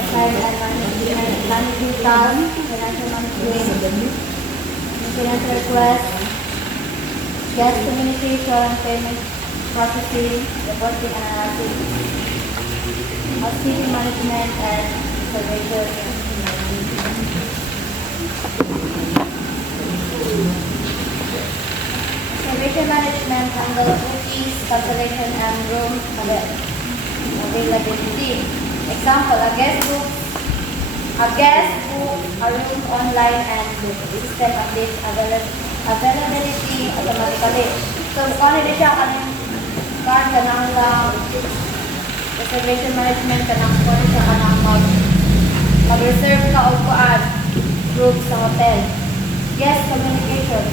assign and managing tasks, financial management, maintenance request, guest communication, payment processing, reporting and analysis, housekeeping management, and reservation. Reservation management handles bookings, cancellation, and room availability. Example, a guest book a room online and the system updates availability automatically. So, kung hindi siya kanang reservation management kanang kung siya kanang mag-reserve ka o kuan room sa hotel. Guest communication.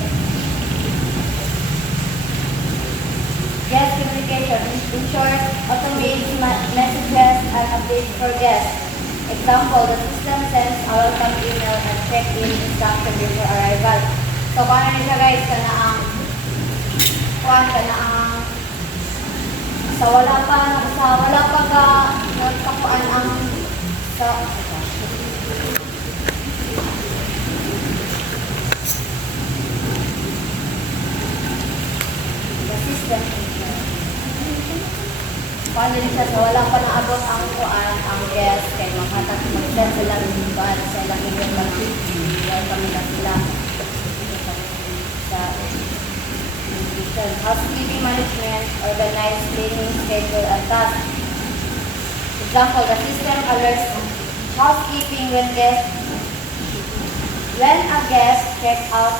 Guest communication. In short, automates messages and updates for guests. Example, the system sends a welcome email and check-in instruction before arrival. So, kung ano siya guys, wala pa nagkakuan ang the system. Paano rin siya, so wala pa naabot ang kuan, ang guest, kay maghatak mag-send sila ng kuan, sa ilang email lang, welcome nila sila. Housekeeping management, organize cleaning schedule and tasks. Example, the system alerts housekeeping when a guest check out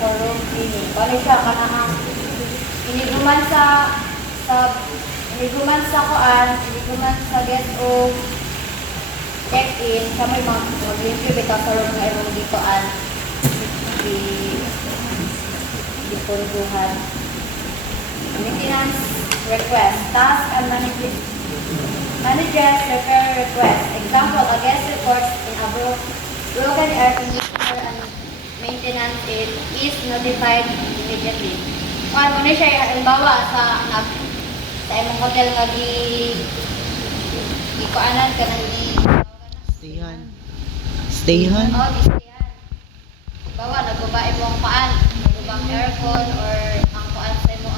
for room cleaning. Paano siya, kanahang iniguman sa guest room, check-in, siya may mag-review bitaw sa room nga irong ditoan di punduhan. Maintenance request, task and managers repair request. Example, a guest reports in a broken air conditioner and maintenance it is notified immediately. Kung ano siya, halimbawa sa imong hotel nga gikuanan ka nang Stayhan. Oh, stayhan. Halimbawa, nagbabae mo ang paan, nagbabang aircon or ang paan sa mo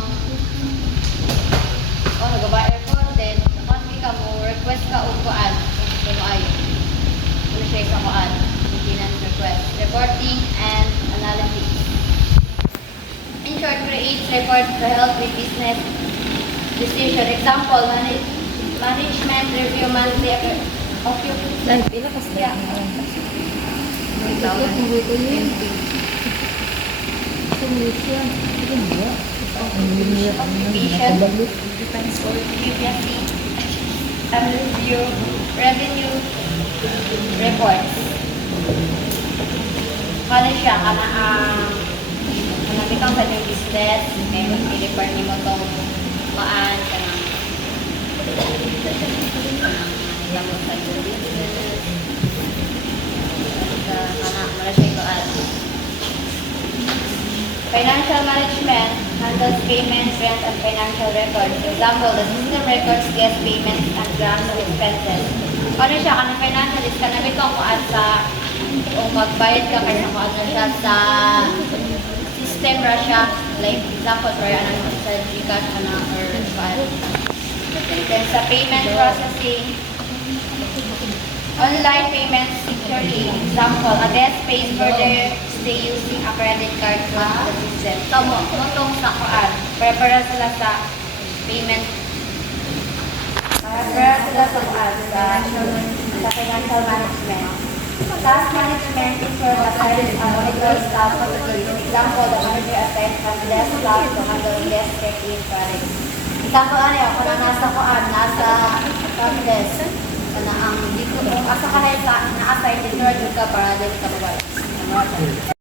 ang nagbabae aircon, then nakasli ka mo, request ka o paan kung ano ayo. Ano siya sa paan? Maintenance request. Reporting and analysis. In short, create report to help with business decision. Example, management review monthly occupation. Pila ka sa And review revenue reports. Kano siya? Bitaw sa new business, may mag-deliver ni mo itong maan, gamot sa new business, mala siya itoan. Financial management handles payments, rent, and financial records. For example, the system records guest payments and grants of expenses. Kano siya? Kanang financial is kanang ito sa kung magbayad ka kaya kung ano siya sa system Russia, like example for sa Gcash or file. Then sa payment processing, online payments securely. Example, a guest pays for their stay using a credit card from the system. So, mutong sa kuan, prepare sila sa payment. Prepare sila sa kuan, sa financial management. Task management ensures that there is a monitor staff for the team. Example, the manager assigns from desk staff to handle guest check-in products. Example, ako na nasa front desk, na ang dito, asa ka na na-assign, dito ka para din ka mabalik.